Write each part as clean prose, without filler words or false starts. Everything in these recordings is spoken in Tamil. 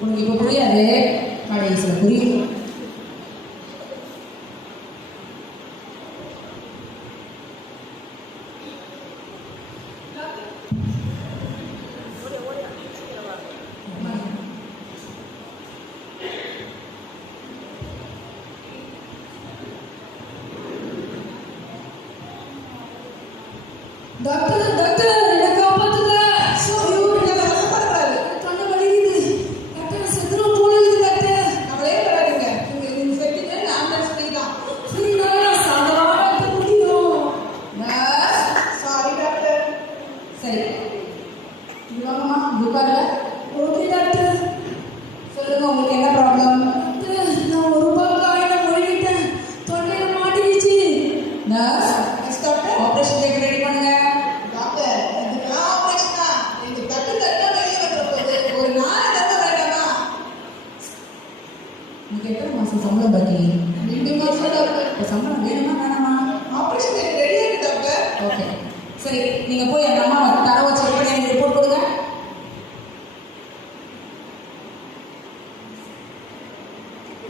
உனக்கு இப்போ புரியாது, கடைசியில் புரியும். டாக்டர் டாக்டர் என்ன காப்பாத்துங்க. ஐயோ என்ன கஷ்டப்படுறாரு. கண்ணு வலிக்குது. டாக்டர் செத்துரும் போல இருக்குது டாக்டர். அவளே வராதுங்க. நீங்க செத்துட்டு ஆம்புலன்ஸ் பண்ணிடலாம். சரி நான் சாதாரண முடியும். Sorry doctor. சரி இவங்கம்மா துபாரில். Okay doctor. சொல்லுங்க உங்களுக்கு என்ன ப்ராப்ளம்? நான் ஒரு ரூபாய் காயில முழுகிட்டேன். தொண்டையில மாட்டிடுச்சு. Nurse next doctor operation date ready பண்ணுங்க. டாக்டர் இதுக்கெல்லாம் ஆபரேஷனா? இந்த தட்டு தட்டா வெளியே வந்துருப்பது ஒரு 4 தடவை வேண்டாமா? நீங்க எத்தனை மாசம் சம்பளம் பாக்கி? 2 மாசம் டாக்டர். இப்போ சம்பளம் வேணுமா வேணாமா? ஆபரேஷன் டேட் ரெடியா இருக்கு டாக்டர். ஓகே சரி, நீங்க போய் அந்த அம்மா தரவை செக் பண்ணி எனக்கு ரிப்போர்ட் கொடுங்க.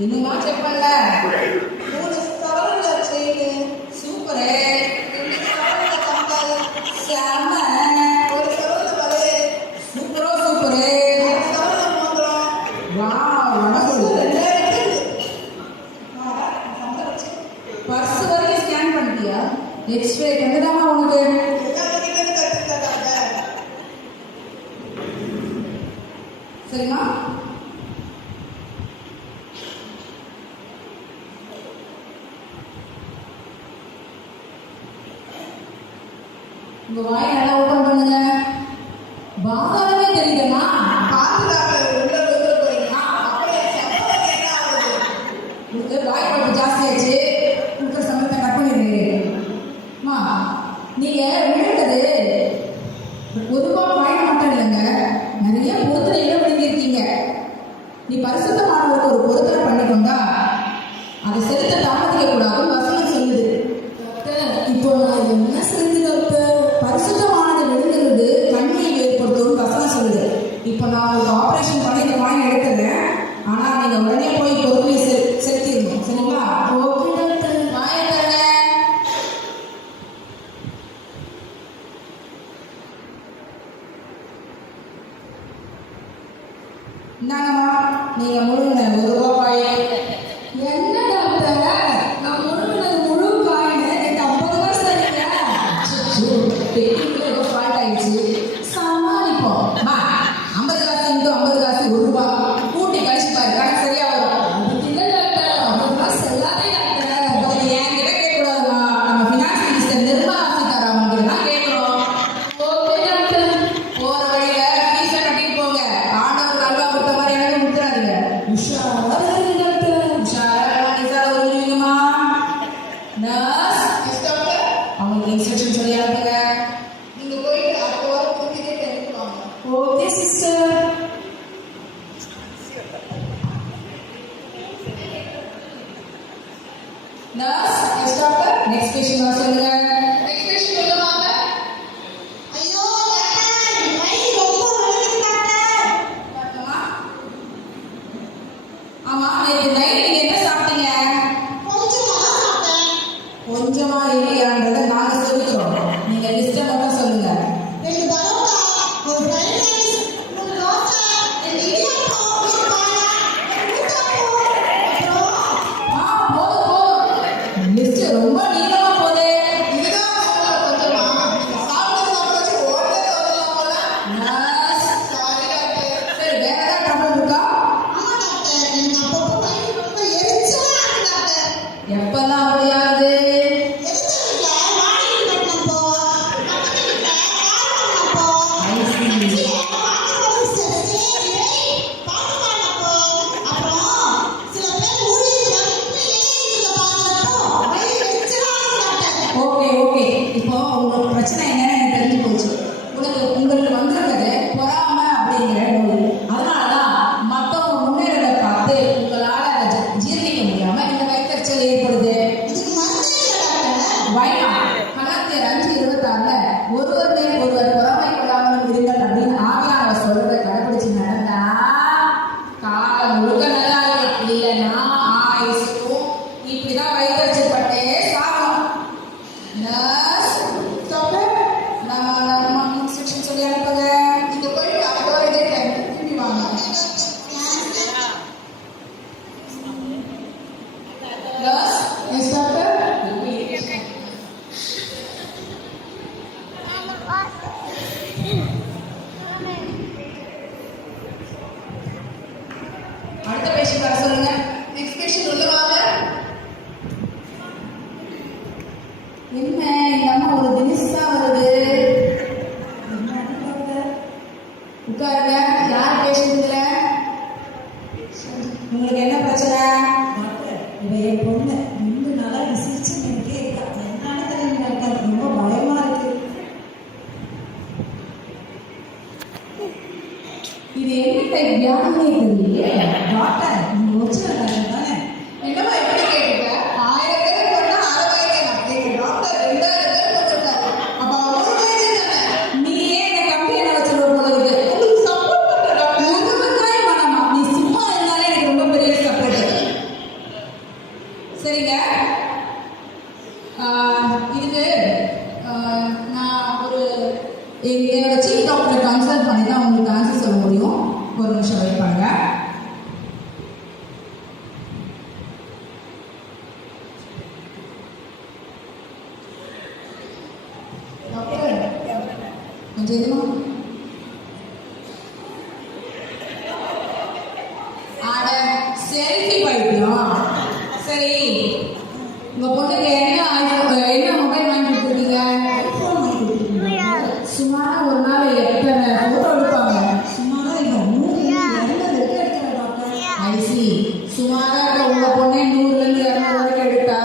இன்னுமா செக் பண்ணல? 3 சவரன்ல செயின். சூப்பரே. 2 சவரன்ல கம்பல். செம. 1 சவரன்ல வலை. சூப்பரோ சூப்பரே. 1 சவரன்ல மோதிரம். Wow wonderful. 2000 பர்ஸ் வரைக்கும் ஸ்கேன் பண்ணிட்டியா? எக்ஸ்ரே எங்கதாமா உனக்கு? சரிம்மா உங்க வாயை நல்லா ஓபன் பண்ணுங்க. பாதாளமே தெரியுதுமா? உங்களுக்கு வாய் பழப்பு ஜாஸ்தி ஆயிடுச்சு. கொடுக்குற சமயத்தை கட் பண்ணிடுறீங்கம்மா. நீங்க விழுந்தது பொதுவா பயணம் மட்டும் இல்லைங்க, நிறைய பொருத்தனையில விழுந்திருக்கீங்க. நீ பரிசுத்தமானவருக்கு ஒரு பொருத்தனை பண்ணிக்கொண்டா அதை செலுத்த தாமதிக்க கூடாதுன்னு வசனம் சொல்லுது. இப்போ நான் என்ன செஞ்சு டாக்டர்? பரிசுத்தமானது விழுந்துருது கண்ணியை ஏற்படுத்தும் வசனம் சொல்லுது. இப்போ நான் ஒரு ஆபரேஷன் பண்ணி இந்த வாங்கி எடுத்துறேன். ஆனா நீங்க உடனே போய் பொருத்தனை செலுத்திடணும். சரிங்களா? Okay doctor. வாயை தரங்க. இந்தாங்கம்மா நீங்க முழுங்க 1 ரூபாய். என்ன டாக்டர் நான் முழுங்கினது முழு காயின்னு எனக்கு 50 காசு தரீங்க? ஏதோ ஃபால்ட் ஆயிடுச்சு, சமாளிப்போம். 50 காசு இங்கே 50 காசு 1 ரூபாய் கூட்டி கழிச்சு பாரு, கணக்கு சரியா வரும். அதுக்கு இல்லை டாக்டர், 50 காசு எல்லாமே டாக்டர். என்கிட்ட கேட்கக்கூடாதுமா, நம்ம ஃபினான்ஸ் மினிஸ்டர் நிர்மலா சீதாராமன் கிட்ட தான் கேட்கணும். Okay doctor. போற வழியில ஃபீஸை கட்டிட்டு போங்க. ஆண்டவர் அல்வா கொடுத்த மாதிரி எனக்கு முத்துறாதீங்க. உஷாரா இருங்க டாக்டர். உஷாரா நிசாரா வருவீங்கம்மா. Nurse yes doctor. அவங்களுக்கு இன்ஸ்ட்ரக்ஷன் சொல்லி அனுப்புங்க. நீங்க போயிட்டு அடுத்த வாரம் கூட்டிட்டே டைமுக்கு வாங்க. Okay sister. Nurse yes doctor. Next patient வர சொல்லுங்க. நெக்ஸ்ட் பேஷண்ட் உள்ள வாங்க. ஐயோ டாக்டர் வலி ரொம்ப வலிக்குது டாக்டர். பாத்தமா? ஆமா நேத்து நைட் நீங்க என்ன சாப்பிட்டீங்க? கொஞ்சமா சாப்பிட்டேன். கொஞ்சமா இல்லையான்றதை நாங்க சொல்லிக்கிறோம். நீங்க லிஸ்ட்டை மட்டும் சொல்லுங்க. 2 பரோட்டா, ஒரு ஃப்ரைட் ரைஸ், 3 தோசை, 2 இடியாப்பம், 1 பாயா, 1 ஊத்தாப்பம். அப்புறம் போதும் லிஸ்ட் ரொம்ப நீளமா போதே. இதுதான் கொஞ்சமா சாப்பிட்டு ஓட்டே வரலாம் போல. Nurse sorry doctor. சரி வேற ஏதாவது ட்ரபிள் இருக்கா? ஆமா டாக்டர், எனக்கு அப்பப்போ வயிறு ரொம்ப எரிச்சலா இருக்கு டாக்டர். எப்பெல்லாம் அப்படியாகுது? ஓகே ஓகே, இப்போ உங்களுக்கு பிரச்சனை என்னன்னு எனக்கு தெரிஞ்சு போச்சு. உங்களுக்கு வந்திருக்கிறது பொறாமை அப்படிங்கிற நோய். அதனாலதான் மற்றவங்க முன்னேறதை பார்த்து உங்களால அதை ஜீர்ணிக்க முடியாம இந்த வயிற்றுச்சல் ஏற்படுது. வைனா கலாத்தியர் 5:26 ஒருவர் மேல் ஒருவர் பொறாமை பேஷண்ட் வர சொல்லுங்க. நெக்ஸ்ட் பேஷண்ட் உள்ள வாங்க. என்ன இந்த அம்மா ஒரு தினசா வருது. உட்காருங்க. யார் பேஷண்ட்ல? உங்களுக்கு என்ன பிரச்சனை? இவ என் பொண்ணு 2 நாளா விசிரிச்சு இருக்கா. என்னால தெரியல, ரொம்ப பயமா இருக்கு. இது என்ன டைப் வியாதினே தெரியல. டாக்டர், நீங்க ஒரிஜினல் டாக்டர் தானே? என்னமா எப்படி கேட்டுட்ட? 1000 பேர் போனா 6 வயது அப்படிங்க. டாக்டர் 2000 பேர் போட்டுருக்காரு. அப்ப 1 வயது தானே. நீ ஏன் என்ன கம்பெனியில வச்சிருக்க போல இருக்கு? உங்களுக்கு சப்போர்ட் பண்ற டாக்டர். உங்களுக்காய் வேணாமா? நீ சும்மா இருந்தாலே எனக்கு ரொம்ப பெரிய சப்போர்ட். சரிங்க. இதுக்கு நான் என்னோட சீஃப் டாக்டரை கன்சல்ட் பண்ணி தான் உங்களுக்கு ஆன்சர் சொல்ல முடியும். ஒரு நிமிஷம் வெயிட் பண்ணுங்க. கொஞ்சம் இதுமா ஆட செல்ஃபி பைத்தியம். சரி, உங்க பொண்ணுக்கு என்ன மொபைல் வாங்கி கொடுத்துருக்கீங்க? ஐபோன் வாங்கி கொடுத்துருக்கீங்க. சுமாரா ஒரு நாள் எத்தனை போட்டோ எடுப்பாங்க? சுமாரா இவ 100-200 எடுக்கிற டாக்டர். ஐசி சுமாரா இருக்க உங்க பொண்ணே 100ல இருந்து 200 வரைக்கும் எடுத்தா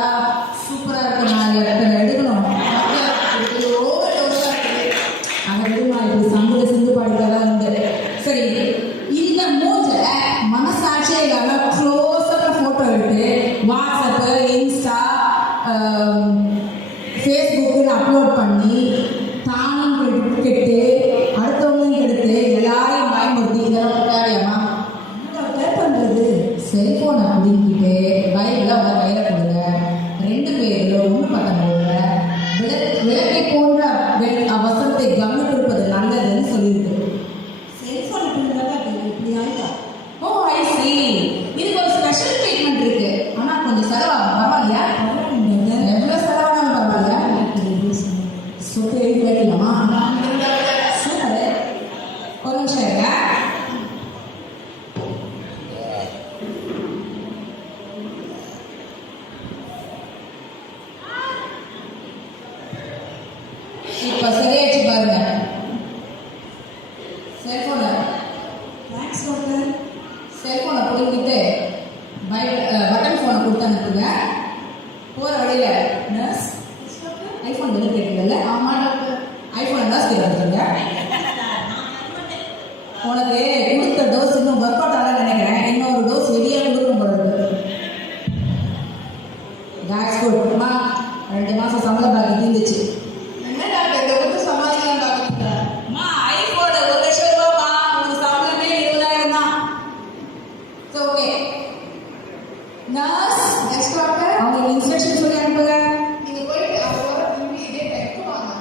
சூப்பரா இருக்கும். நான் எத்தனை எடுக்கணும்? ஓவர் டோஸா இருக்குது. அதை விடுமா, இப்படி சம்பள சிந்து பாடிக்கலாம் உண்டு. சரி, இந்த மூஞ்ச மனசாட்சியே இல்லாம க்ளோஸா போட்டோ எடுத்து வாட்ஸ்அப், இன்ஸ்டா, ஃபேஸ்புக்கு அப்லோட் பண்ணி தானும் கெட்டு அடுத்தவங்களும் கெடுத்து எல்லாரையும் பயமுறுத்தி இதெல்லாம் தேவையாமா? டாக்டர் பண்றது செல்போனை பிடிங்கிட்டு பைக்கில் உங்க கையில் கொடுங்க. 2 பேரில் 1 விளக்கை போன்ற அவசரத்தை கவனித்திருப்பது நல்லதுன்னு சொல்லியிருக்கு. செல்போன் பிள்ளைங்க இப்படி ஆயிட்டா. ஓ ஐ சி. இதுக்கு ஒரு ஸ்பெஷல் ட்ரீட்மெண்ட் இருக்கு. ஆனா கொஞ்சம் செலவாகும். பரவாயில்லையா? எவ்வளோ செலவானாலும் பரவாயில்லையா? சொத்து எழுதி வைக்கலாமா? சூப்பர். ஒரு நிமிஷம் இருங்க. இப்ப சரியாச்சு பாருங்க. செல்போனை தேங்க்ஸ் டாக்டர். செல்போனை பிடிக்கிட்டு பட்டன் ஃபோனை கொடுத்து அனுப்புங்க. போகிற வழியில நர்ஸ் ஐஃபோன் வெளியே கேட்குறதில்ல. ஆமாம் டாக்டர். ஐஃபோனை நர்ஸ் கிட்ட எடுத்துருங்க. உனக்கு கொடுத்த டோஸ் இன்னும் ஒர்க் அவுட் ஆகல நினைக்கிறேன். இன்னொரு டோஸ் வெளியே கொடுக்கணும் போல இருக்கு. கேஸ் கொடுக்குமா? 2 மாதம் சம்பளம் பாக்கி தீர்ந்துச்சு. என்ன டாக்டர் இதை கொடுத்து சமாளிக்கலாம் பார்க்குறீங்க? அம்மா ஐஃபோன் 1 லட்சம் ரூபாய்ப்பா. உங்களுக்கு சம்பளமே 20,000 தான். ஓகே நர்ஸ், நெக்ஸ்ட் டாக்டர் அவங்களுக்கு இன்ஸ்ட்ரக்ஷன் சொல்லி அனுப்புங்க. நீங்க போயிட்டு அவரோட திரும்பி இதே டைம்க்கு வாங்க.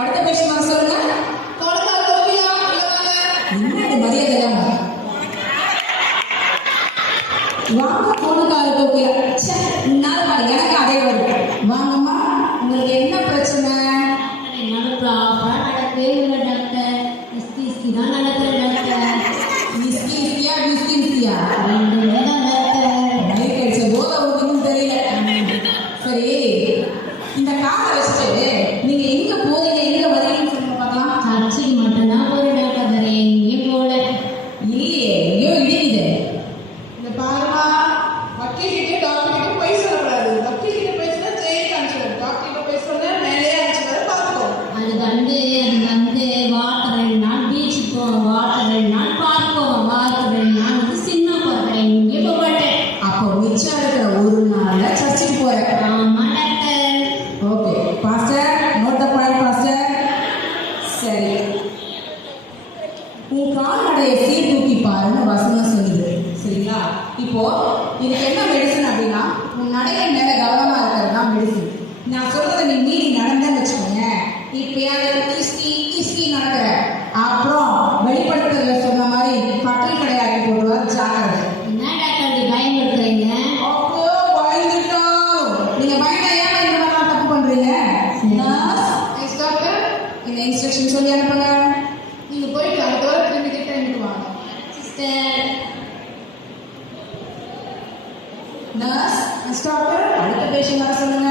அடுத்த பேஷண்ட் வர சொல்லுங்க. கோலக்கால் கோவிலா உள்ள வாங்க. என்ன இது மரியாதை இல்லாம? வாங்க கோலக்கால் கோவிலா. ச்சே, உன்னால எனக்கு அதே வருது. வாங்கம்மா, உங்களுக்கு என்ன பிரச்சனை? என்னால ப்ராப்பரா நடக்கவே இல்லை டாக்டர். இஸ்கி தான் நடக்கிறேன் டாக்டர். இஸ்கியா பிஸ்கின்சியா? 2 தான் டாக்டர். நைட் அடிச்ச போத ஒன்றும் தெரியல. சரி, இந்த காரை வச்சுட்டு நீங்க எங்க போறீங்க எங்க வரீங்கன்னு சொல்லுங்க பார்க்கலாம். சர்ச்சுக்கு மட்டும்தான் போறேன் டாக்டர், வேற எங்கேயும் போகல. இல்லையே, எங்கேயோ இடிக்குது. இந்த பாருமா, வக்கீல் கிட்டே டாக்டர் கிட்ட போய் சொல்லக்கூடாது. வக்கீல் கிட்ட பேசினா ஜெயிலுக்கு அனுப்பிச்சிடும். டாக்டர் கிட்ட போய் சொன்னா மேலேயே அனுப்பிச்சிடாரு. பார்த்துக்கோ. அது வந்து வாரத்தில் 2 நாள் பீச்சுக்கு போவோம், வாரத்தில் 2 நாள் பார்க் போவோம், வாரத்தில் 2 நாள் வந்து சினிமா போகிறேன். எங்கேயும் போக மாட்டேன். அப்போ மிச்சம் இருக்கிற ஒரு நாள்ல சர்ச்சுக்கு போறேன். ஆமா doctor. Okay pastor, note the point pastor. சரி, உன் கால்நடைய சீர்தூக்கி பாருன்னு வசனம் சொல்லுது. சரிங்களா? இப்போ இதுக்கு என்ன மெடிசன் அப்படின்னா, உன் நடையை மேல கவனமா இருக்கிறது தான் மெடிசன். நான் சொல்றதை நீ மீறி நடந்தேன்னு வச்சுக்கோங்க, இப்பயாவது கிஸ்கி நடக்கிற அப்புறம் வெளிப்படுத்துறதுல சொன்ன மாதிரி கட்டில் கடையாக்கி போடுவார். ஜாக்கிரதை. என்ன டாக்டர் இப்படி பயன்படுத்துறீங்க? அப்போ பயந்துட்டோம். நீங்க பயந்தா ஏன் இந்த மாதிரிலாம் தப்பு பண்றீங்க? நர்ஸ் சொல்லி அனுப்புங்க. நீங்க போயிட்டு அடுத்த வாரம் திரும்பி கிட்ட எனக்கு வாங்க. சிஸ்டர். நர்ஸ், டாக்டர், அடுத்த பேஷண்ட் வர சொல்லுங்க.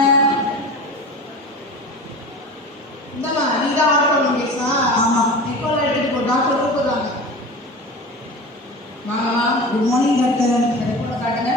இந்தமா நீ தான் ஆர்டர் பண்ணுங்க கேஸா? ஆமா. எக்கோல எடுத்துட்டு போ, டாக்டர் கூப்பிடுறாங்க. வாங்கம்மா. Good morning doctor. எக்கோல காட்டுங்க.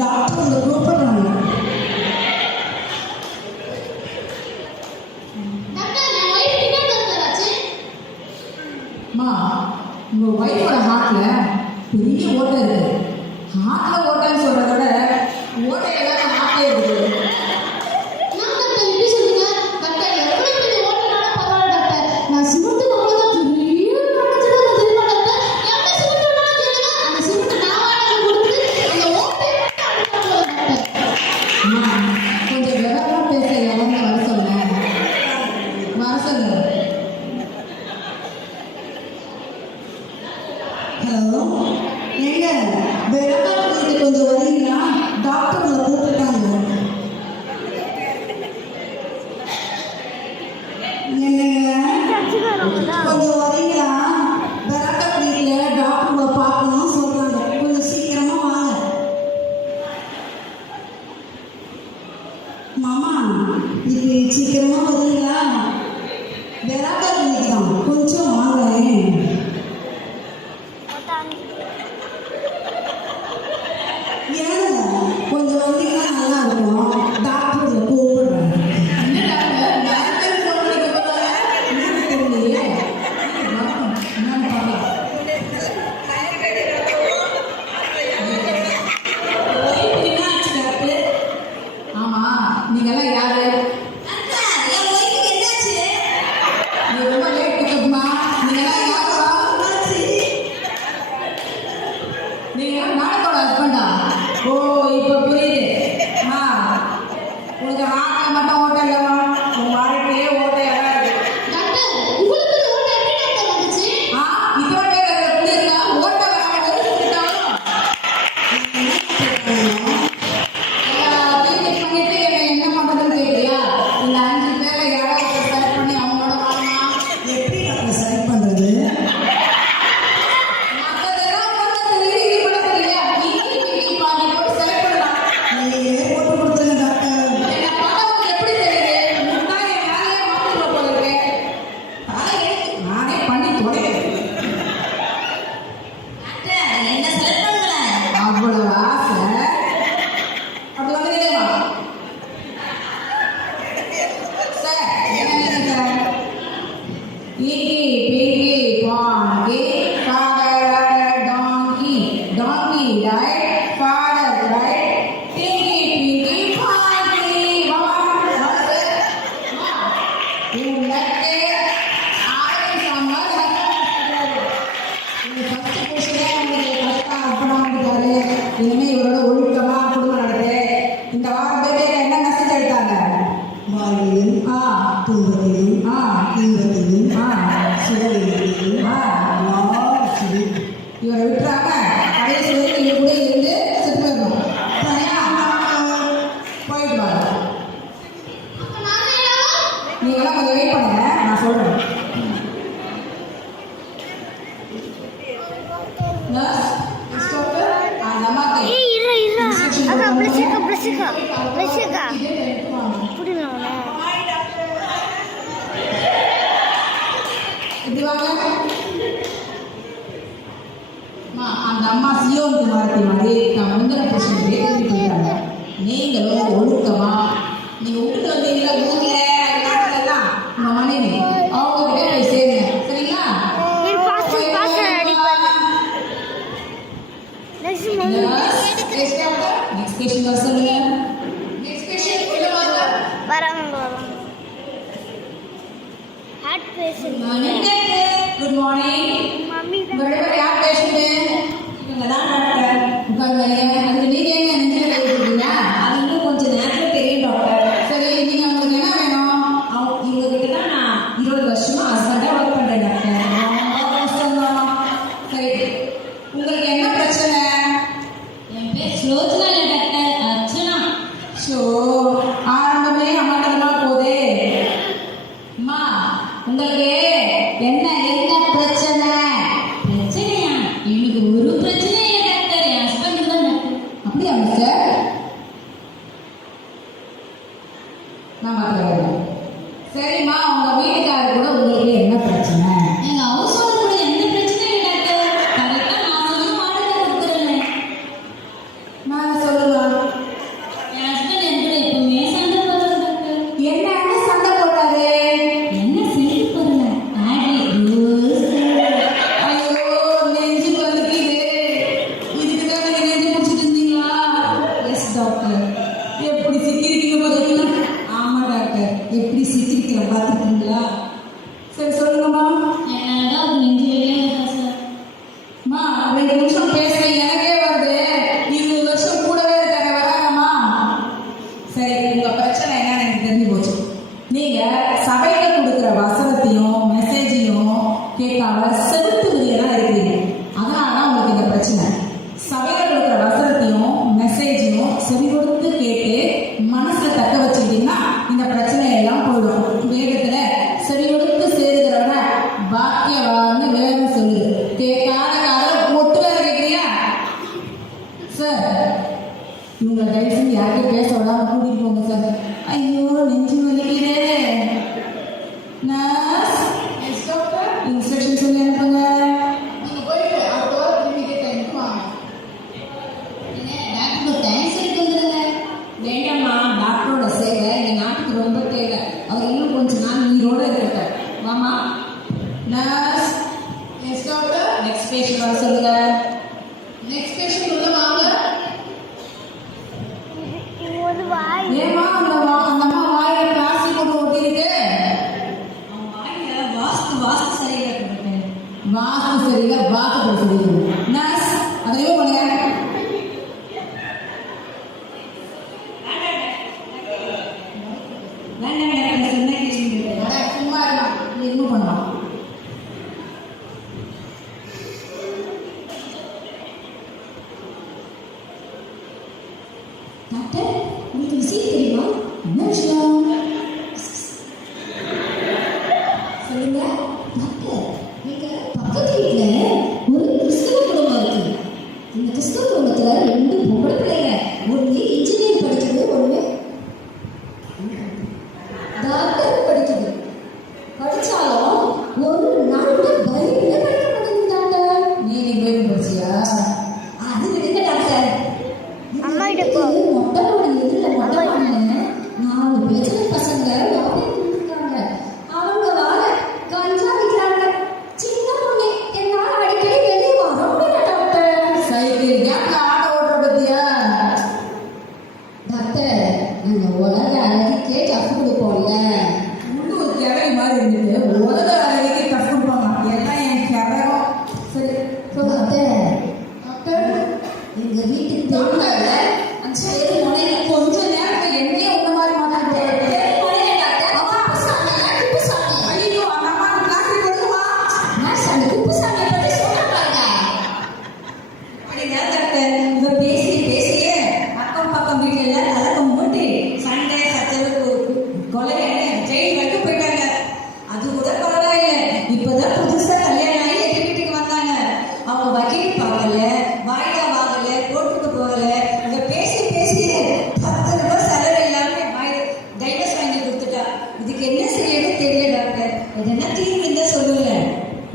டாக்டர் உங்களை கூப்பிடுறாங்க. டாக்டர் என் வைஃப் என்ன டாக்டர் ஆச்சு? உங்க ஒய்ஃபோட ஹார்ட்ல பெரிய ஓட்டை இருக்கு. ஹார்ட்ல ஓட்டைன்னு சொல்றத விட ஓட்டையில ஹார்ட்டே இருக்குது. நான் டாக்டர் இப்படி சொல்லுங்க. டாக்டர் எவ்வளவு பெரிய ஓட்டனாலும் பரவாயில்ல டாக்டர். நான் சிமெண்ட் வாங்கதான் பெரிய நடந்துட்டு தெரியுமா டாக்டர்? எவ்வளவு சிமெண்ட் வேணாலும் கேளுங்க. அந்த சிமெண்ட் நான் வாடகை கொடுத்து அந்த ஓட்டை டாக்டர். கொஞ்சம் விவரமா பேச இறங்க வர சொல்லுங்க. வர சொல்லுங்க. ஹலோ, ஏங்க வெள்ளக்காரங்களுக்கு கொஞ்சம் வரீங்களா? டாக்டர் உங்களை கூப்பிட்டுட்டாங்க. என்னங்க கொஞ்சம் வரீங்களா? வெள்ளக்காரங்களுக்கு டாக்டர் உங்களை பார்க்கணும் சொல்றாங்க. கொஞ்சம் சீக்கிரமா வாங்க. மாமா, இப்போ சீக்கிரமா வரீங்களா? வெள்ளக்காரங்களுக்கு தான், கொஞ்சம் வாங்களேன். ஏங்க கொஞ்சம் வந்தீங்கன்னா நல்லா இருக்கும். டாக்டர் உங்களை கூப்பிடுறாங்க. என்ன டாக்டர் டாக்டர் சொல்றது என்ன தெரியலையே. என்னன்னு பார்க்கலாம். என்னாச்சு டாக்டர்? ஆமா, நீங்கெல்லாம் யாரு? நீ ரொம்ப லேட் பிக்கப்மா. நீங்கெல்லாம் யாருப்பா? நீங்க நாடகோட ஹஸ்பண்டா? ஓ, இப்போ புரியுது. உனக்கு ஹார்ட்ல மட்டும் ஓட்டை இல்லைம்மா, உன் வாழ்க்கையே ஓட்டையாக இருக்கு. டாக்டர் உங்களுக்கு ஓட்டை எப்படி டாக்டர் வந்துச்சு? இப்போ பேர் அதில் புரியுதா? ஓட்டை வராமல் ஒதுக்கிட்டாலும் கிளினிக் பண்ணிட்டு என்ன பண்ணுறதுன்னு கேட்குறியா? இந்த 5 பேரை யாராவது செலக்ட் பண்ணி அவங்களோட வாங்கலாம். எப்படி டாக்டர் செலக்ட் பண்றது? மற்றதெல்லாம் பண்ண தெரியுது, இது பண்ண தெரியலையா? நீ பாதி போட்டு செலக்ட் பண்ணலாம். நீங்களே போட்டு கொடுத்துருங்க டாக்டர். என்னை பார்த்தா உனக்கு எப்படி தெரியுது? முன்னாடி என் வேலையே மாற்றிடுவ போல இருக்கு. தலை எழுத்து நானே பண்ணி தொலைக்கிறேன். டாக்டர் என்ன செலக்ட் பண்ணுங்களேன். அவ்வளவு ஆசை. அப்படி வந்துடுமா சார்? என்ன நினைக்கிறேன்? ஈகி பிகி பாங்கி ஃபாதர் டாங்கி டாங்கி ரைட் ஃபாதர் ரைட் பிகி பிகி பாங்கி உனக்கு ஆயிரம் சாம்பார் இந்த ஃபர்ஸ்ட் கொஸ்டினே உங்களுக்கு கஷ்டம் அர்ப்பணம் பண்ணிட்டாரு. இனிமே இவரோட ஒழுக்கமா குடும்பம் நடக்குது. இந்த வாரம் பேர் என்ன மெசேஜ் எடுத்தாங்க? வாழ்விலும் துன்பத்திலும் இன்பத்திலும் சுகவீனத்திலும் இவரை விட்டுறாம கடைசி வரைக்கும் இவங்க கூட இருந்து செத்து போயிடணும். போயிட்டு வாங்க. அப்ப நான் செய்யலாமா? நீங்களாம் கொஞ்சம் வெயிட் பண்ணுங்க, நான் சொல்றேன். நர்ஸ், டாக்டர், அந்த அம்மாக்கு இப்படி வாங்க. அந்த அம்மா சியோன் குமாரத்தி மாதிரி நான் முந்திர பிரச்சனை திரும்பி போயிட்டாங்க. நீங்களும் ஒழுக்கமா நீங்க விட்டுட்டு வந்தீங்களா ஊர்ல நாட்டுலாம் உங்க மனைவி அவங்க கிட்டே போய் சேருங்க, சரிங்களா? நெக்ஸ்ட் பேஷண்ட் வர சொல்லுங்க. நெக்ஸ்ட் பேஷண்ட் உள்ள வாங்க. Morning doctor. Good morning. உங்களோட யார் பேஷண்ட்? இவங்க தான் டாக்டர். உட்காருங்க. அதுக்கு நீங்க என்ன நெஞ்சில கை வச்சிருக்கீங்க? அது இன்னும் கொஞ்சம் நேரத்தில் தெரியும் டாக்டர். சரி, நீங்க உங்களுக்கு என்ன வேணும்? இவங்க கிட்ட தான் நான் 20 வருஷமா ஹஸ்பண்டாக ஒர்க் பண்ணுறேன் டாக்டர். ரொம்ப கஷ்டம்தான். சரி, உங்களுக்கு என்ன பிரச்சனை? என் பேர் ஸ்லோச்சனா இல்ல டாக்டர், அர்ச்சனா. ஷோ, ஆரம்பமே அமாட்டமா போதே. அம்மா, உங்களுக்கு என்ன பிரச்சனை? பிரச்சனையா? எனக்கு ஒரு பிரச்சனை இல்ல டாக்டர், என் ஹஸ்பண்ட் தான் டாக்டர். அப்படியா மிஸ்டர்? நான் பார்த்துக்கிறேன். சரிம்மா, உங்க வீட்டுக்காரர் கூட உங்களுக்கு என்ன பிரச்சனை? எங்க ஹவுஸ் ஓனர் கூட எந்த பிரச்சனையும் இல்ல டாக்டர். கரெக்டா நான் சொன்ன வாடகை கொடுத்துறேன். நான் சொல்லலாம். என் ஹஸ்பண்ட் என் கூட எப்பவுமே சண்டை போடுறாரு டாக்டர். என்ன சண்டை போட்டாரு? என்ன செய்ய போறல? ஆடி ரோஸ். ஐயோ, நெஞ்சு வலிக்குது. இதுக்கு தான் நீங்க நெஞ்சு முடிச்சிட்டு இருந்தீங்களா? Yes doctor. எப்படி சிக்கிருக்கீங்க பார்த்தீங்களா? ஆமாம் டாக்டர். எப்படி சிக்கிரிக்கிற பார்த்துருக்கீங்களா? சரி சொல்லுங்கம்மா. என்னாலதான் ஒரு நெஞ்சு வெளியே இருக்கா சார். அம்மா, 2 நிமிஷம் பேசுறேன், எனக்கே வருது. 20 வருஷம் கூடவே இருக்காங்க, வராங்கம்மா. சரி, உங்க பிரச்சனை என்னன்னு எனக்கு தெரிஞ்சு போச்சு. நீங்க சபையில கொடுக்குற வசனத்தையும் மெசேஜையும் கேட்காம செலுத்து விதியா இருக்கிறீங்க. அதனால தான் உங்களுக்கு இந்த பிரச்சனை. சபையில கொடுக்குற வசனத்தையும் மெசேஜையும் செவி கொடுத்து கேட்டு மனசுல தக்க வச்சுக்கிட்டீங்கன்னா இந்த பிரச்சனை எல்லாம் போயிடும். வேகத்துல செவி கொடுத்து சேருகிறவன பாக்கியவான்னு வேகம் சொல்லுது. கேட்காத காலம் ஒட்டு வேற கேட்குறியா? சார், இவங்க டைசி யார்கிட்ட பேச விடாம கூட்டிட்டு போங்க சார். ஐயோ, நெஞ்சு வலிக்குதே. நர்ஸ், இன்ஸ்ட்ரக்ஷன் சொல்லி அனுப்புங்க. நீங்க போயிட்டு அடுத்த வாரம் திரும்பி டைமுக்கு வாங்க. என்ன டாக்டர் தேங்க்ஸ் எடுத்து வந்துருங்க. வேண்டாம்மா, டாக்டரோட சேவை இந்த நாட்டுக்கு ரொம்ப தேவை. அவர் இன்னும் கொஞ்ச நாள் உயிரோட இருக்கட்டும். வாமா. Nurse, yes doctor. Next patient வர சொல்லுங்க. நெக்ஸ்ட் பேஷண்ட் உள்ள வாங்க. ஏமா அந்த அம்மா வாயில பிளாஸ்டிக் போட்டு ஒட்டிருக்கு? அவங்க வாயில வாஸ்து சரியில்லை டாக்டர். வாஸ்து சரியில்லை, வாக்கு சரியில்லை. நர்ஸ், அதை ரிமூவ் பண்ணுங்க. வேண்டாம் டாக்டர், சொன்ன கேளுங்க. அட, சும்மா இருக்கலாம், ரிமூவ் பண்ணலாம். டாக்டர், உங்களுக்கு விஷயம் தெரியுமா? என்ன விஷயம்? சொல்லுங்க. டாக்டர், எங்க பக்கத்து வீட்டுல ஒரு கிறிஸ்தவ குடும்பம் இருக்கு. இந்த கிறிஸ்தவ குடும்பத்துல 2 பொம்பளை பிள்ளைங்க. ஒண்ணு இன்ஜினியர் படிக்குது, ஒண்ணு டாக்டர் படிக்குது. படிச்சாலும் ஒரு நல்ல பைபிள படிக்க மாட்டேங்குது டாக்டர். நீ போய் படிச்சியா? அது விடுங்க டாக்டர். மொட்டை மாடி எதிரில மொட்டை மாடின்னு 4 பேச்சுல பசங்க லாபம் கொடுத்துருக்காங்க. அவங்க வாழ கஞ்சா விற்கிறாங்க. சின்ன பொண்ணு என்னால அடிக்கடி வெளியே வர முடியல டாக்டர். சைக்கிள் கேப்ல ஆட்டோ ஓட்டுற பத்தியா? டாக்டர், அந்த உலக அழகுக்கே டஃப் கொடுப்போம்ல. உள்ளூர் கிழவி மாதிரி இருந்துட்டு உலக அழகிக்கு டஃப் கொடுப்பாங்க. எல்லாம் என் கிழகம். சரி சொல்லுங்க. டாக்டர், டாக்டர், எங்க வீட்டுக்கு டாக்டர், தெருவுல அந்த சைடு முனையில கொஞ்ச நேரத்துல என்னையே உன்ன மாதிரி மாட்டாங்க. முனையில டாக்டர், குப்பு சாமி. ஐயோ, அந்த அம்மா பிளாஸ்டிக் கொடுக்குமா? நர்ஸ், அந்த குப்பு சாமியை பத்தி சொல்ல பாருங்க. அப்படிங்க டாக்டர், இவ பேசியே அக்கம் பக்கம் வீட்டுல எல்லாம் கலக்கம் மூட்டி சண்டை சச்சரவு கொலை ஜெயில் வரைக்கும் போயிட்டாங்க. அது கூட பரவாயில்ல. இப்பதான் புதுசா கல்யாணம் ஆகி எங்க வீட்டுக்கு வந்தாங்க. அவங்க வக்கீல் பார்க்கல, வாய்தா வாங்கல, கோர்ட்டுக்கு போகல. இவ பேசியே 10 ரூபாய் செலவு இல்லாம டைவர்ஸ் வாங்கி கொடுத்துட்டா. இதுக்கு என்ன செய்யணும் தெரியல டாக்டர். எதனா தீர்வு இருந்தா சொல்லுங்க.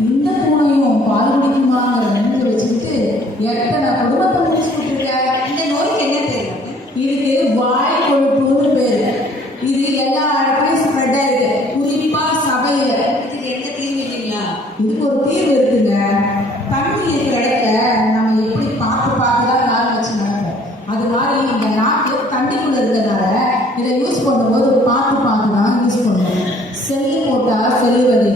இந்த பூனையும் பால் குடிக்குமாங்கிற எண்ணத்தை வச்சுக்கிட்டு எத்தனை குடும்பத்தை முடிச்சு கொடுத்துருக்காங்க. இந்த நோய்க்கு என்ன பேர்? இதுக்கு வாய் கொழுப்புன்னு பேரு. இது எல்லா இடத்துலையும் ஸ்ப்ரெட் ஆயிருக்கு, குறிப்பா சபையில. இதுக்கு எந்த தீர்வு இல்லைங்களா? இதுக்கு ஒரு தீர்வு இருக்குங்க. தண்ணி இருக்கிற இடத்துல நம்ம எப்படி பார்த்து தான் நாள் வச்சு நடக்கும். அது மாதிரி இந்த நாட்டில் தண்ணிக்குள்ள இருக்கிறதால இதை யூஸ் பண்ணும்போது பார்த்து தான் யூஸ் பண்ணணும். செல்லு போட்டா செல்லுவது,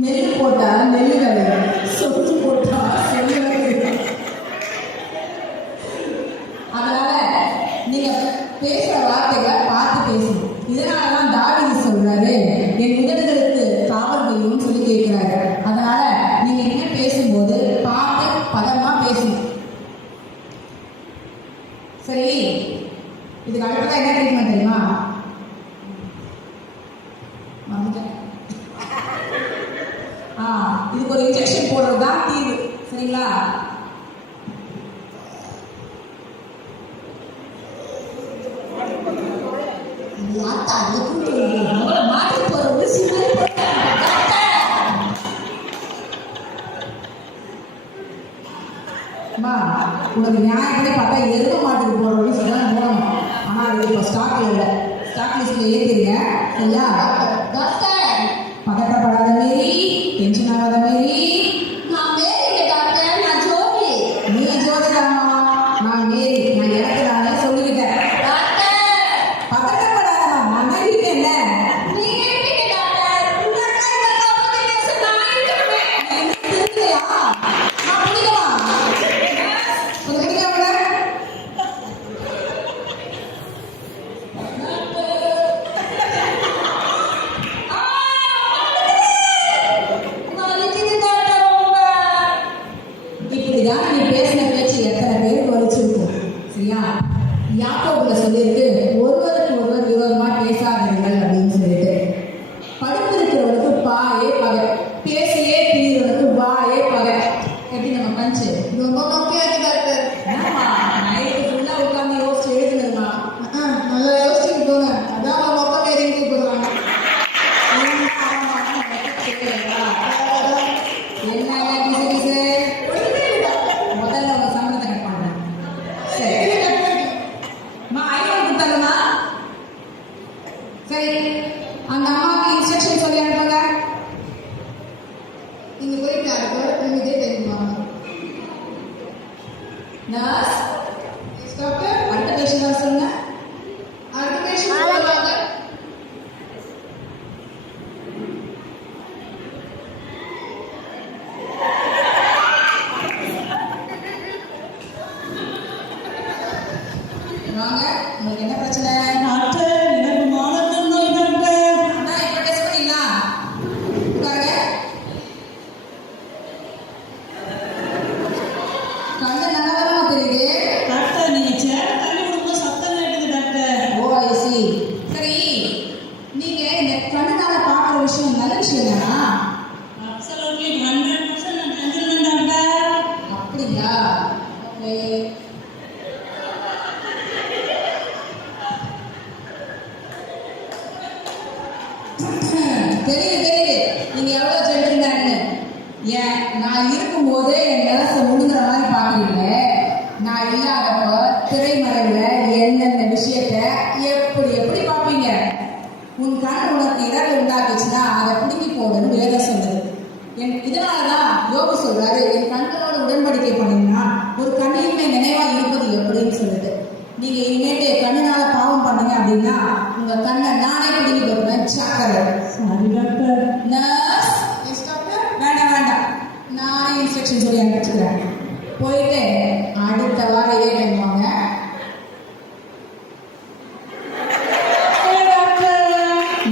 நெல் போட்டா நெல் விளையும், சொத்து போட்டா சொல்லு விளையும். அதனால நீங்க பேசுற வார்த்தைகளை பார்த்து பேசணும். இதனாலதான் தாவீது சொல்றாரு, என் உதடுகளுக்கு காவல் வையும் சொல்லி கேட்கிறாரு. அதனால நீங்க என்ன பேசும்போது பார்த்து பதமா பேசணும். சரி, இதுக்கு அடுத்ததான் என்ன ட்ரீட்மெண்ட் தெரியுமா? மறந்துட்டேன். இதுக்கு ஒரு இன்ஜெக்ஷன் போடுறதுதான் தீர்வு. சரிங்களா? மாற்றி போறது உனக்கு நியாயப்படி பார்த்தா எரும மாட்டுக்கு போடுறோம்னு சொன்னா போடணும். ஆனா அது இப்போ ஸ்டாக்ல இல்லை, ஸ்டாக் லிஸ்ட்ல ஏற்றிருங்க. சரியா? டாக்டர், பதட்டப்படாத மேரி, டென்ஷன் ஆகாத மேரி. நான் மேரிங்க டாக்டர், நான் ஜோதி. நீ ஜோதிதாமா, நான் மேரி. நான் எனக்கு நானே சொல்லிக்கிட்டேன். டாக்டர், பதட்டப்படாதமா, நான் தான் இருக்கேன்ல. நீங்க எப்படிங்க டாக்டர்? உங்க அக்கா இந்த அக்கா பத்தி பேச நான் இருக்கணுமே. எனக்கு தெரியலையா? நான் பிடிக்கவா? கொஞ்சம் பிடிக்காமல? வலிக்குது டாக்டர் ரொம்ப. இப்படிதான் நீ பேசின பேச்சு எத்தனை பேருக்கு வலிச்சிருக்கும். சரியா? யாக்கோபுல சொல்லியிருக்கு, ஒருவருக்கு ஒருவர் விரோதமா பேசாதீர்கள் அப்படின்னு சொல்லிட்டு. படித்திருக்கிறவனுக்கு பாயே பகை, பேசியே தீர்வனுக்கு வாயே பகை. எப்படி நம்ம கஞ்சி ரொம்ப மொக்கையா இருக்கு டாக்டர். நைட்டு ஃபுல்லா உட்காந்து யோசிச்சு எழுதுனதுமா. நல்லா யோசிச்சுட்டு போங்க. அதான் அவங்க மொக்க மேரின்னு கூப்பிடுறாங்க. என்ன கிசு கிசு? முதல்ல உங்க சம்பளத்தை கட் பண்றேன். சரி அம்மா, ஐநூறு கொடுத்தாங்கம்மா. சரி, அந்த அம்மாவுக்கு இன்ஸ்ட்ரக்ஷன் சொல்லி அனுப்புங்க. நீங்க போயிட்டு டாக்டர், நீங்க இதே தெரியுமா? நர்ஸ், டாக்டர், அடுத்த பேஷண்ட் வர சொல்லுங்க. அடுத்த பேஷண்ட் சொல்லுவாங்க. வாங்க, உங்களுக்கு என்ன பிரச்சனை? டாக்டர், எனக்கு மானத்தின் நோய் டாக்டர். அதான் இப்ப டெஸ்ட் பண்ணீங்களா? உட்காருங்க. கண்ணு நல்லாதானமா தெரியுது? டாக்டர், நீங்க சேர் தள்ளி விடும்போது சத்தம் கேட்குது டாக்டர். ஓ, ஐ சி. சரி, நீங்க இந்த கண்ணுனால பார்க்குற விஷயம் நல்ல விஷயம் தானா? அப்சல்யூட்லி 100% நான் தெரிஞ்சிருந்தேன் டாக்டர். அப்படிங்களா? ஓகே. தெரியுது தெரியுது, நீங்க எவ்வளவு ஜென்டில்மேன்னு. ஏன் நான் இருக்கும்போதே என் நர்ஸை முழுங்குற மாதிரி பாக்குறீங்க. நான் இல்லாதப்போ திரைமறைவுல என்னென்ன விஷயத்த எப்படி எப்படி பார்ப்பீங்க? உன் கண் உனக்கு இடர்ல உண்டாக்குச்சுன்னா அதை பிடிக்கி போடுன்னு வேதம் சொல்லுது. இதனாலதான் யோகு சொல்றாரு, என் கண்களோட உடன்படிக்கை பண்ணீங்கன்னா ஒரு கண்ணையுமே நினைவா இருப்பது எப்படின்னு சொல்லுது. நீங்க இனிமேட்டு கண்ணுனால பாவம் பண்ணீங்க அப்படின்னா உங்க கண்ணை நானே பிடிக்கி போடுவேன். சாக்கரை. Sorry doctor. Nurse, yes doctor. வேண்டாம் வேண்டாம், நானே இன்ஸ்ட்ரக்ஷன் சொல்லி அனுப்பிச்சுக்கிறேன். போயிட்டு அடுத்த வாரம் இதே டைம் வாங்க.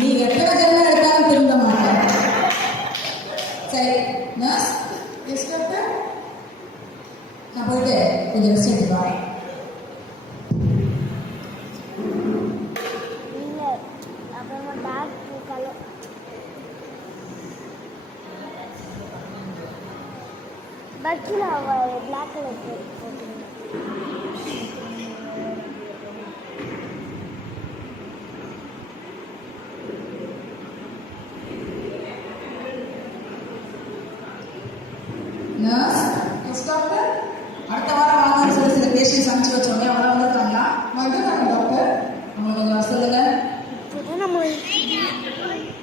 நீங்க எத்தனை ஜென்மம் எடுத்தாலும் திரும்ப மாட்டேன். சரி நர்ஸ். Yes doctor. நான் போயிட்டு கொஞ்சம் ரெஸ்ட் எடுத்துட்டு வரேன். அப்புறமா டார்க் கலர் பக்கில் பிளாக் கலர் போட்டுருங்க. நர்ஸ். Yes doctor. அடுத்த வாரம் வாங்கன்னு சொல்லி சில பேஷண்ட்ஸ் அனுப்பிச்சு வச்சோங்க. எவ்வளோ வந்துருக்காங்களா? வந்துட்டாங்க டாக்டர். அவங்க கொஞ்சம் வர சொல்லுங்க. இப்போதான் நம்ம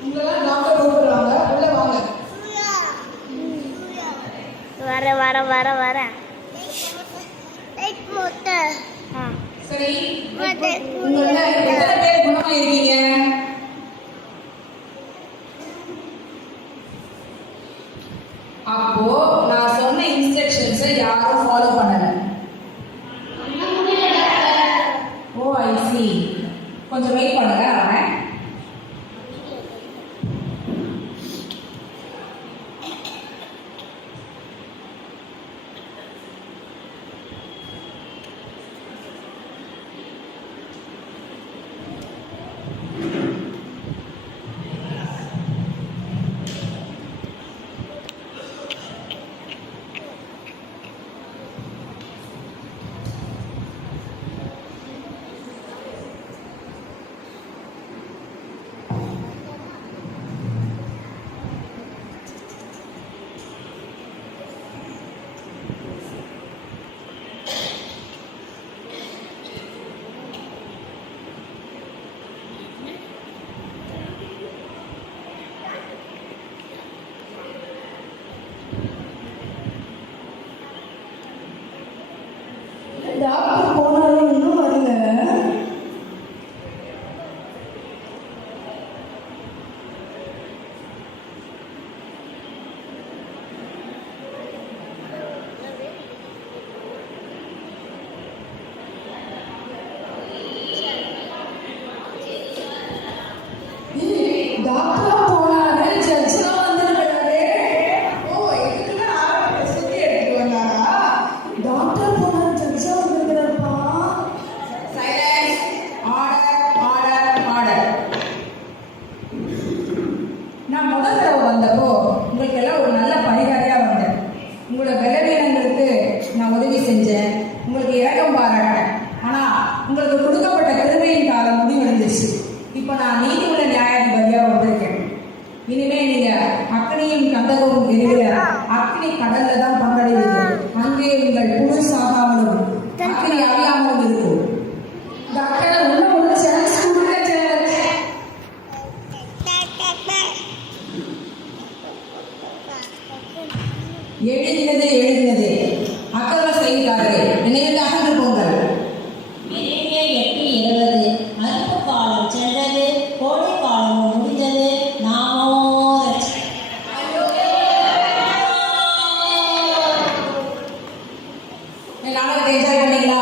உங்களெல்லாம் டாக்டர் கூப்பிடுறாங்க, உள்ள வாங்க. வர சரி, உங்கள எத்தனை பேர் குணமா இருக்கீங்க? அப்போ நான் சொன்ன இன்ஸ்ட்ரக்ஷன்ஸை யாரும் ஃபாலோ பண்ணல. ஓ ஐ சி. கொஞ்சம் வெயிட் பண்ணுங்க, வரேன். டாக்டர் போனாலும் இன்னும் வரல. டாக்டர் போனாரு, ஜட்ஜெல்லாம் வந்திருக்காரு. ஓ, இதுக்குதான் ஆரம்ப சொல்லி எடுத்துட்டு வந்தாரா? டாக்டர் போனாரு, ஜட்ஜா வந்திருக்காருப்பா. சைலன்ஸ். Order, order, order. நான் முதல் தடவை வந்தப்போ உங்களுக்கு எல்லாம் ஒரு நல்ல பரிகாரியா வந்தேன். உங்களோட பலவீனங்களுக்கு நான் உதவி செஞ்சேன், உங்களுக்கு இரக்கம் பாராட்டேன். ஆனா உங்களுக்கு கொடுக்கப்பட்ட கிருபையின் காலம் முடிவடைஞ்சிருச்சு. இப்ப நான் நீதியுள்ள நியாயாதிபதியா வந்திருக்கேன். இனிமே நீங்க அக்னியும் கந்தகமும் எரிகிற அக்னி கடல்ல தான் பங்கடைவீங்க. அங்கே உங்கள் புழு சாகாமலும் அக்னி அழியாமலும் இருக்கும். டாக்டர் உள்ள ஒரு சான்ஸ் கொடுங்க. எழுதினது எழுதினது. அக்கறை செய்கிறார்களே, நினைவு அகன்று போங்கள். எரேமியா 8:20 அறுப்பு காலம் சென்றது, கோடை காலமும் முடிந்தது, நாமோ நாடகத்தை என்ஜாய் பண்ணீங்களா?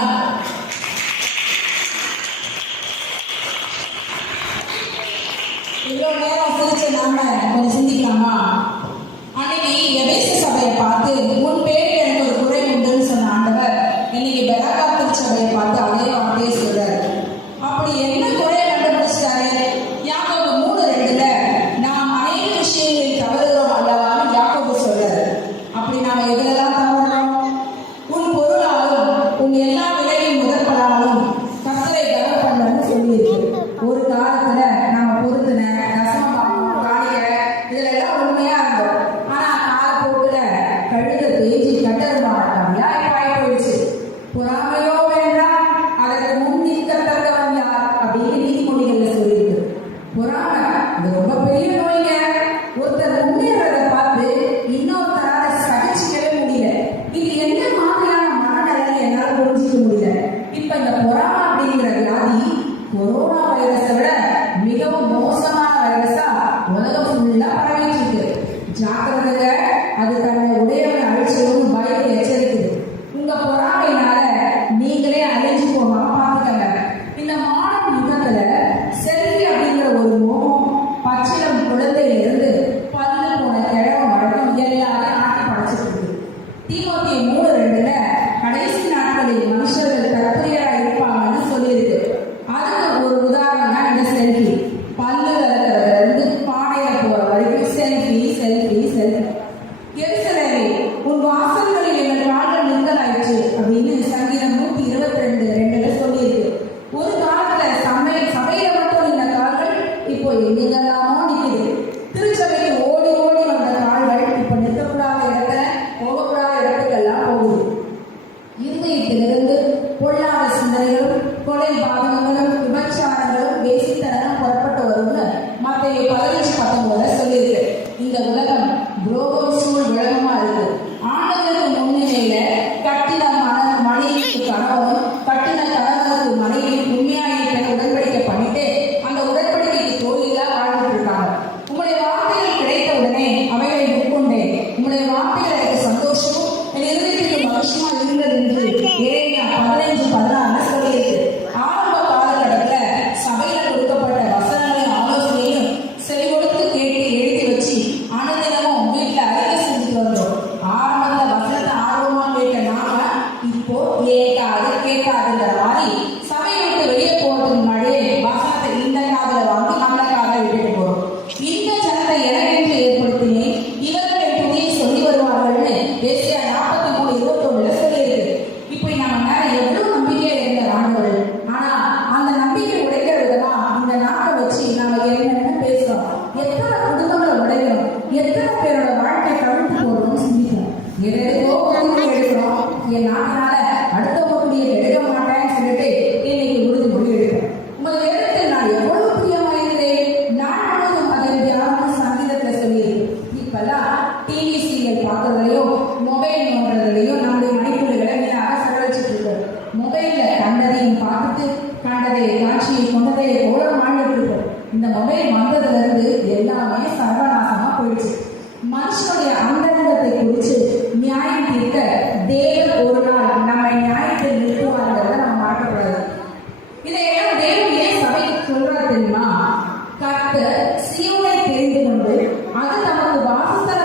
இவ்வளோ நேரம் சிரிச்ச நாம கொஞ்சம் சிந்திக்கலாமா? அன்னைக்கு எபேசு சபையை பார்த்து உன் பேரில் எனக்கு ஒரு குறை உண்டுன்னு சொன்ன ஆண்டவர் இன்னைக்கு பெராக்கா திருச்சபையை பார்த்து அதே வார்த்தையை சொல்றாரு. அப்படி என்ன குறையை கண்டுபிடிச்சிட்டாரு? யாக்கோபு 3:2 நாம் அநேக விஷயங்களில் தவறுகிறோம் அல்லவான்னு யாக்கோபு சொல்றாரு. அப்படி நாம எதுலெல்லாம் தவறுறோம்? உன் பொருளாலும் உன் எல்லா விலையும் முதற்படாலும் கர்த்தரை கனம் பண்ணணும்னு சொல்லியிருக்கு. ஒரு காலத்துல நாம பொருத்தின ரசமம் காணிக்கிற இதுல எல்லாம் உண்மையா இருந்தோம். ஆனா காலப்போக்குல கழுத பேஜி கட்டருமாடியா இப்ப ஆகி போயிடுச்சு. பொறாமையோ வேண்டாம், அதற்கு முன் நிற்கத்தக்கவன் யார் அப்படின்னு நீதிமொழிகள்ல சொல்லியிருக்கு. பொறாமை இது ரொம்ப பெரிய நோய்ங்க. ஒருத்தர் முன்னேறதை பார்த்து இன்னொருத்தரால சகிச்சுக்கவே முடியாது. கிடையாதுங்கிற மாதிரி சபையை விட்டு வெளியே போறதுக்கு முன்னாடியே வசனத்தை இந்த காதல வாங்கி அந்த காதலை விட்டுட்டு போறோம். இந்த ஜனத்தை எனக்கென்று ஏற்படுத்தினேன், இவர்கள் என் துதியை சொல்லி வருவார்கள்னு ஏசாயா 43:21 சொல்லியிருக்கு. இப்படி நம்ம மேல எவ்வளவு நம்பிக்கையா இருந்த ஆண்டவர், ஆனா அந்த நம்பிக்கை உடைக்கிறதுதான் இந்த நாட்டை வச்சு நாம என்னென்ன பேசுறோம், எத்தனை குடும்பங்களை உடைக்கிறோம், எத்தனை பேரோட வாழ்க்கை கவிழ்த்து போறோம்னு சிந்திக்கிறோம். எதோ எடுக்கிறோம், என் நாட்டினால அடுத்தவங்களுடைய எடுக்க மாட்டேன்னு சொல்லிட்டு இன்னைக்கு உறுதிமொழி எடுக்கிறோம். உங்கள் இடத்தில் நான் எவ்வளவு பிரியமாயிருக்கிறேன், நான் முழுவதும் அதை தியானம் சங்கீதத்துல சொல்லியிருக்கு. இப்பெல்லாம் டிவி சீரியல் பார்க்கறதுலையும் மொபைல் நோண்டுறதுலையும் நம்முடைய மணிக்குள்ளுகளை வீணாக செலவழிச்சிட்டு இருக்கோம். மொபைல்ல கண்டதையும் பார்த்துட்டு கண்டதை காட்சியை கொண்டதை போல வாழ்ந்துட்டு இருக்கோம். இந்த மொபைல் வந்ததுல இருந்து எல்லாமே சர்வநாசமா போயிடுச்சு. மனுஷனுடைய அந்தரங்கத்தை குறித்து நியாயம் தீர்க்க தேவன் ஒரு நாள் நம்மை நியாயத்தில் நிறுத்துவாங்கிறத நம்ம மாற்றக்கூடாது. இதையெல்லாம் தேவன் ஏன் சபைக்கு சொல்றாரு தெரியுமா? கர்த்தர் சீயோனை தெரிந்து கொண்டு அது நமக்கு வாசஸ்தல